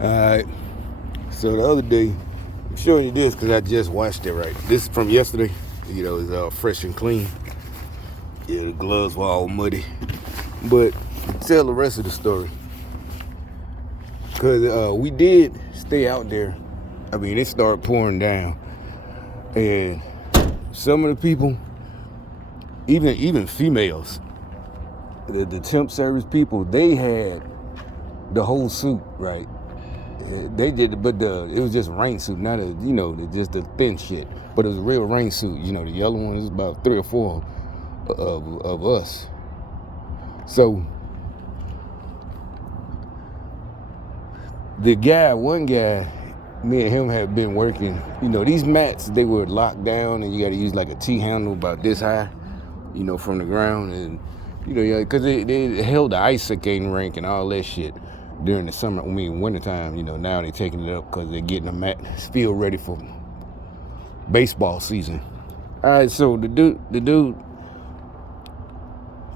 Alright, so the other day, I'm showing you this because I just watched it, right? This is from yesterday. It's all fresh and clean. Yeah, the gloves were all muddy. But tell the rest of the story. Because we did stay out there. I mean, it started pouring down. And some of the people, even females, the temp service people, they had the whole suit, right? They did, but it was just a rain suit, not just the thin shit. But it was a real rain suit. The yellow one is about 3 or 4 of us. So one guy, me and him had been working. These mats, they were locked down, and you got to use like a T-handle about this high, from the ground, and because they held the ice skating rink and all that shit during the summer. Wintertime. Now they're taking it up because they're getting the mat field ready for baseball season. All right, so the dude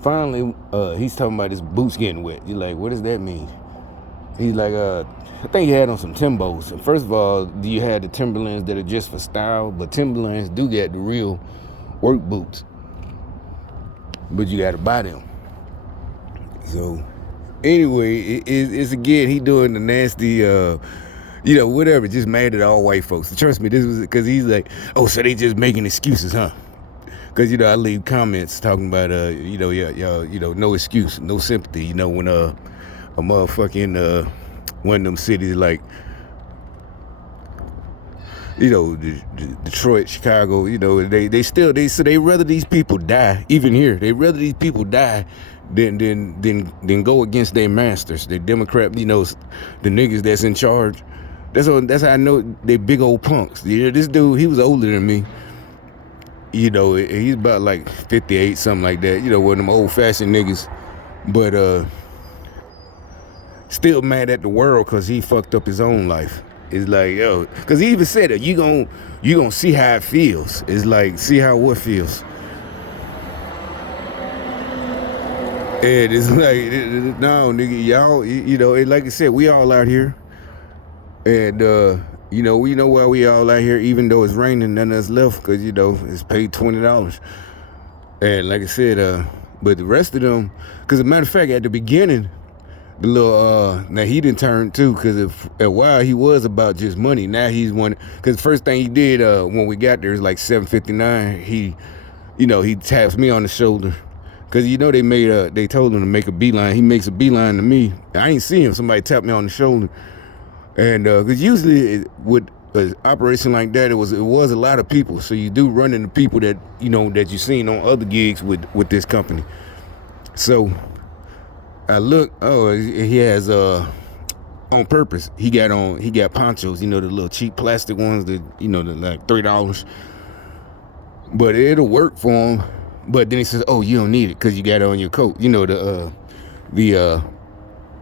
finally, he's talking about his boots getting wet. You're like, what does that mean? He's like, I think he had on some Timbos. And first of all, you had the Timberlands that are just for style, but Timberlands do get the real work boots. But you got to buy them. So anyway, it's again, he doing the nasty, whatever, just mad at all white folks. Trust me, this was because he's like, oh, so they just making excuses, huh? Because, I leave comments talking about, no excuse, no sympathy, when a motherfucking, one of them cities like, Detroit, Chicago, they rather these people die, even here, they rather these people die than go against their masters, the Democrat, the niggas that's in charge. That's how I know they big old punks. This dude, he was older than me. He's about like 58, something like that. One of them old-fashioned niggas. But still mad at the world because he fucked up his own life. It's like, yo, because he even said it, you gonna see how it feels. It's like, see how what feels. And it's like, no, nigga, y'all, like I said, we all out here. And, we know why we all out here, even though it's raining, none of us left, because, it's paid $20. And like I said, but the rest of them, because as a matter of fact, at the beginning, the little, now he didn't turn too, because a while he was about just money. Now he's one, because the first thing he did when we got there was like $7.59. He taps me on the shoulder. Because, they told him to make a beeline. He makes a beeline to me. I ain't see him. Somebody tapped me on the shoulder. And because usually with an operation like that, it was a lot of people. So you do run into people that that you've seen on other gigs with this company. So I look, he has on purpose. He got ponchos, the little cheap plastic ones that the like $3. But it'll work for him. But then he says, oh, you don't need it because you got it on your coat.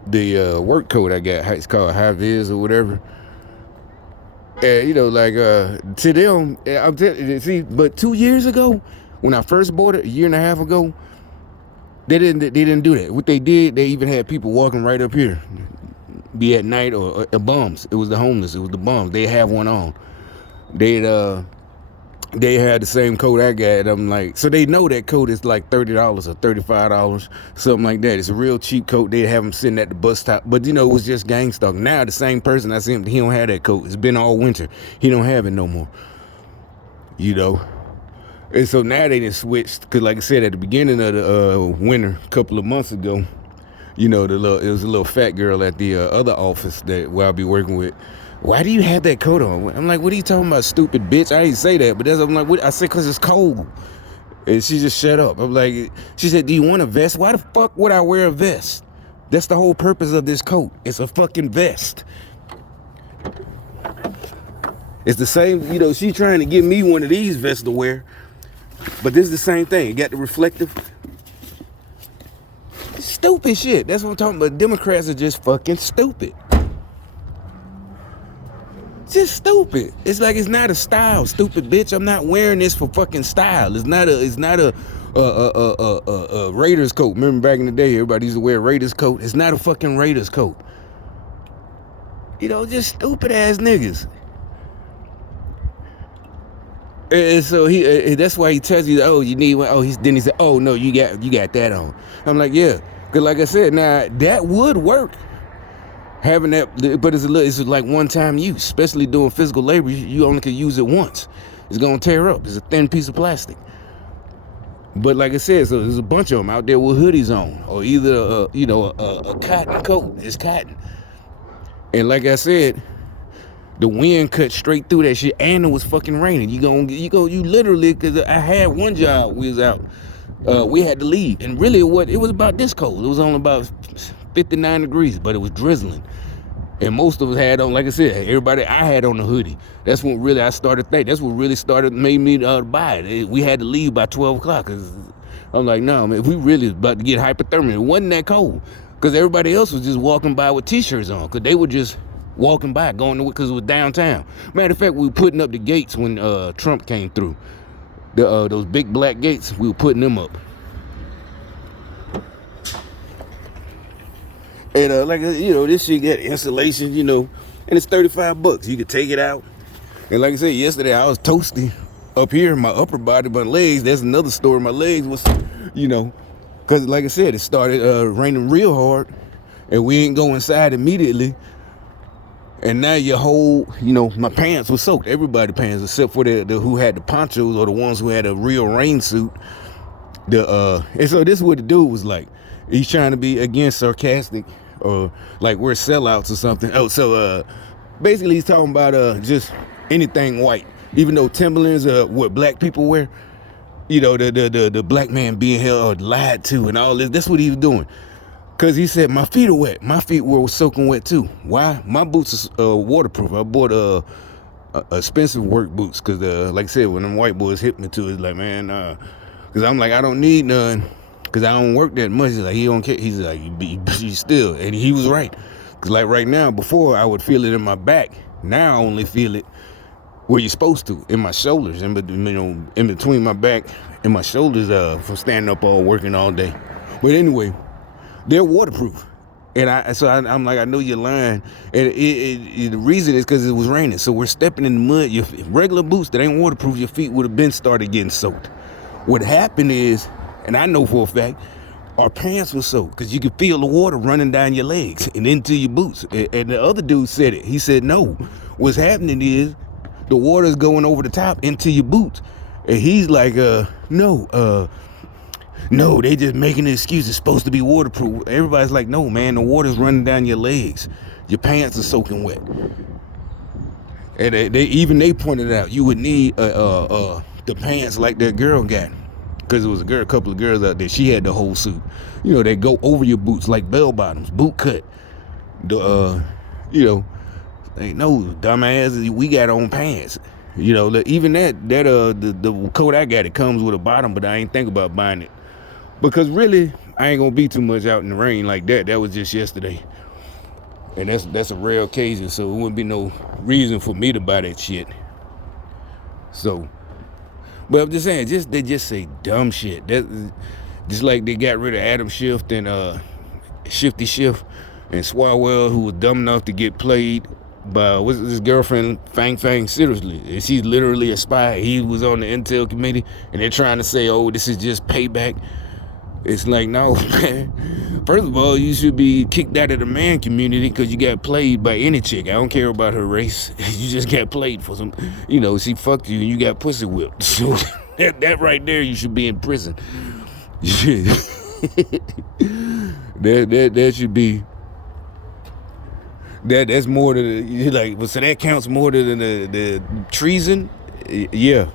The work coat I got, it's called high vis or whatever. And to them, I'm telling you, see, but 2 years ago, when I first bought it, a year and a half ago, they didn't do that. What they did, they even had people walking right up here, be at night or bums. It was the homeless, it was the bums. They have one on. They had the same coat I got. I'm like, so they know that coat is like $30 or $35, something like that. It's a real cheap coat. They have them sitting at the bus stop, but it was just gang stock. Now the same person I see him, he don't have that coat. It's been all winter. He don't have it no more. And so now they done switched, because like I said, at the beginning of the winter, a couple of months ago, it was a little fat girl at the other office where I'll be working with. Why do you have that coat on? I'm like, what are you talking about, stupid bitch? I didn't say that, but I'm like, what? I said, because it's cold. And she just shut up. I'm like, she said, do you want a vest? Why the fuck would I wear a vest? That's the whole purpose of this coat. It's a fucking vest. It's the same, she's trying to give me one of these vests to wear, but this is the same thing. You got the reflective. Stupid shit. That's what I'm talking about. Democrats are just fucking stupid. Just stupid. It's like, it's not a style, stupid bitch. I'm not wearing this for fucking style. It's not a Raiders coat. Remember back in the day, everybody used to wear Raiders coat. It's not a fucking Raiders coat. Just stupid ass niggas. And so that's why he tells you, oh, you need one. Oh, then he said, oh no, you got that on. I'm like, yeah, because like I said, now that would work. Having that, but it's like one-time use, especially doing physical labor. You only can use it once. It's gonna tear up. It's a thin piece of plastic. But like I said, so there's a bunch of them out there with hoodies on, or either a cotton coat. It's cotton, and like I said, the wind cut straight through that shit, and it was fucking raining. You literally, because I had one job, we was out, we had to leave, and really it was about this cold. It was only about 59 degrees, but it was drizzling. And most of us had on, like I said, I had on the hoodie. That's when really I started thinking. That's what really made me buy it. We had to leave by 12 o'clock. Cause I'm like, no, man, we really about to get hypothermia. It wasn't that cold. Because everybody else was just walking by with t-shirts on. Because they were just walking by, going to, because it was downtown. Matter of fact, we were putting up the gates when Trump came through. Those big black gates, we were putting them up. And like this shit got insulation, and it's $35. You could take it out. And like I said, yesterday I was toasty up here, my upper body, my legs. That's another story. My legs was, because like I said, it started raining real hard, and we ain't go inside immediately. And now your whole, my pants were soaked. Everybody's pants, except for the who had the ponchos or the ones who had a real rain suit. And so this is what the dude was like. He's trying to be, again, sarcastic, or like we're sellouts or something. Oh, so basically he's talking about just anything white, even though Timberlands are what black people wear. The black man being held or lied to and all this. That's what he was doing. Because he said, my feet are wet. My feet were soaking wet too. Why? My boots are waterproof. I bought expensive work boots because, like I said, when them white boys hit me to it, it's like, man, because I'm like, I don't need none. Because I don't work that much. He's like, he don't care. He's like, you still. And he was right. Because like right now, before I would feel it in my back. Now I only feel it where you're supposed to, in my shoulders. In between my back and my shoulders from standing up all working all day. But anyway, they're waterproof. And I'm like, I know you're lying. And the reason is because it was raining. So we're stepping in the mud. Your regular boots that ain't waterproof, your feet would have been started getting soaked. What happened is, and I know for a fact, our pants were soaked because you could feel the water running down your legs and into your boots. And the other dude said it. He said, no, what's happening is the water's going over the top into your boots. And he's like, no, they just making an excuse. It's supposed to be waterproof. Everybody's like, no, man, the water's running down your legs. Your pants are soaking wet. And they pointed out you would need the pants like that girl got. Because it was a couple of girls out there. She had the whole suit. They go over your boots like bell bottoms, boot cut. Ain't no dumbass. We got on pants. Even the coat I got, it comes with a bottom, but I ain't think about buying it because really I ain't gonna be too much out in the rain like that. That was just yesterday, and that's a rare occasion, so it wouldn't be no reason for me to buy that shit. So. But I'm just saying, they just say dumb shit. Just like they got rid of Adam Schiff and Shifty Schiff and Swalwell, who was dumb enough to get played by what's his girlfriend Fang seriously. She's literally a spy. He was on the intel committee, and they're trying to say, oh, this is just payback. It's like, no, man. First of all, you should be kicked out of the man community because you got played by any chick. I don't care about her race. You just got played for some, she fucked you and you got pussy whipped. So that right there, you should be in prison. that should be, that's more than, so that counts more than the treason? Yeah.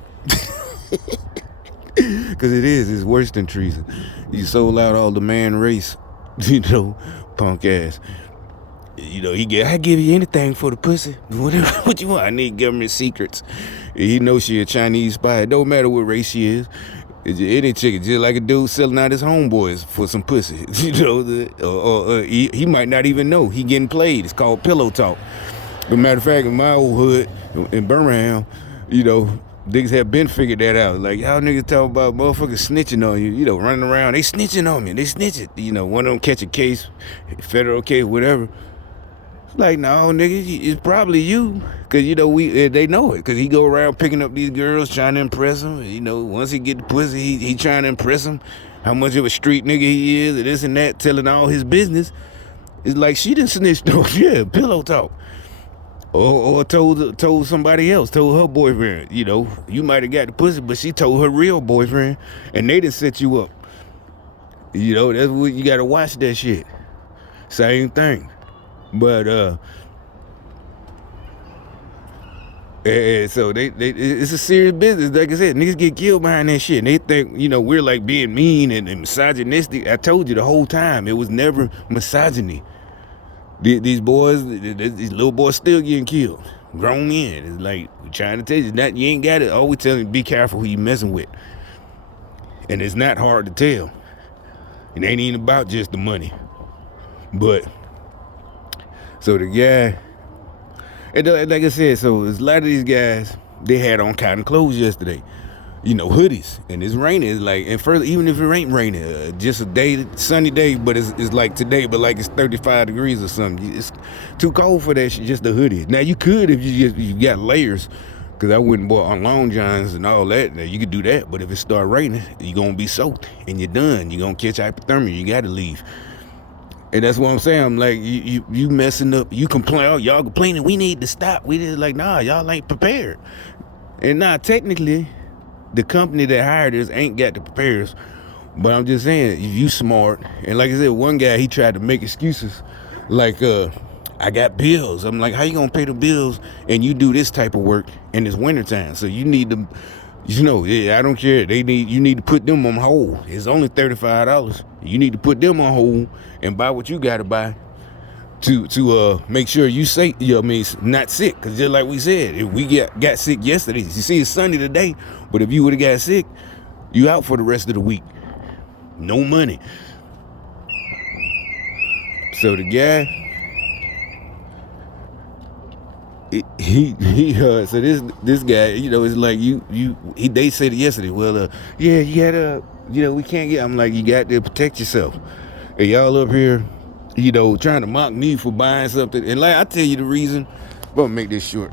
Because it's worse than treason. You sold out all the man race, punk ass. I give you anything for the pussy. Whatever, what you want? I need government secrets. He knows she a Chinese spy. It don't matter what race she is. Any chick, just like a dude selling out his homeboys for some pussy. He might not even know. He getting played. It's called pillow talk. But matter of fact, in my old hood in Birmingham, niggas have been figured that out. Like, y'all niggas talk about motherfuckers snitching on you, running around. They snitching on me. They snitching. One of them catch a case, federal case, whatever. Like, no, nigga, it's probably you. Cause you know they know it. Cause he go around picking up these girls, trying to impress them. You know, once he get the pussy, he trying to impress them. How much of a street nigga he is, and this and that, telling all his business. It's like she done snitched on, yeah, pillow talk. Or told somebody else, told her boyfriend. You know, you might have got the pussy, but she told her real boyfriend, and they done set you up. You know, that's what you gotta watch that shit. Same thing. But and so they it's a serious business. Like I said, niggas get killed behind that shit. And they think, you know, we're like being mean and misogynistic. I told you the whole time, it was never misogyny. These boys, these little boys still getting killed. Grown men. It's like, we're trying to tell you, that you ain't got it. Always telling you, be careful who you messing with. And it's not hard to tell. It ain't even about just the money. But, so the guy, and like I said, so a lot of these guys, they had on cotton clothes yesterday. You know, hoodies, and it's raining. It's like, and further, even if it ain't raining, just a day, sunny day, but it's like today, but like it's 35 degrees or something. It's too cold for that shit, just a hoodie. Now you could if you got layers, because I wouldn't bought on long johns and all that. Now you could do that, but if it start raining, you're gonna be soaked and you're done. You're gonna catch hypothermia. You gotta leave. And that's what I'm saying. I'm like, you messing up. You complain, oh, y'all complaining. We need to stop. We just like, nah, y'all ain't prepared. And nah, technically, the company that hired us ain't got the prepares. But I'm just saying, if you smart, and like I said, one guy, he tried to make excuses. Like, I got bills. I'm like, how you gonna pay the bills and you do this type of work in this wintertime? So you need to, you know, yeah, I don't care. You need to put them on hold. It's only $35. You need to put them on hold and buy what you gotta buy to make sure you safe, you know what I mean, not sick. Because just like we said, if we got sick yesterday, you see it's Sunday today, but if you would have got sick, you out for the rest of the week. No money. So the guy, so this guy, you know, it's like they said it yesterday. Well, yeah, you gotta, you know, we can't get. I'm like, you got to protect yourself. And y'all up here, you know, trying to mock me for buying something. And like I tell you the reason, I'm gonna make this short.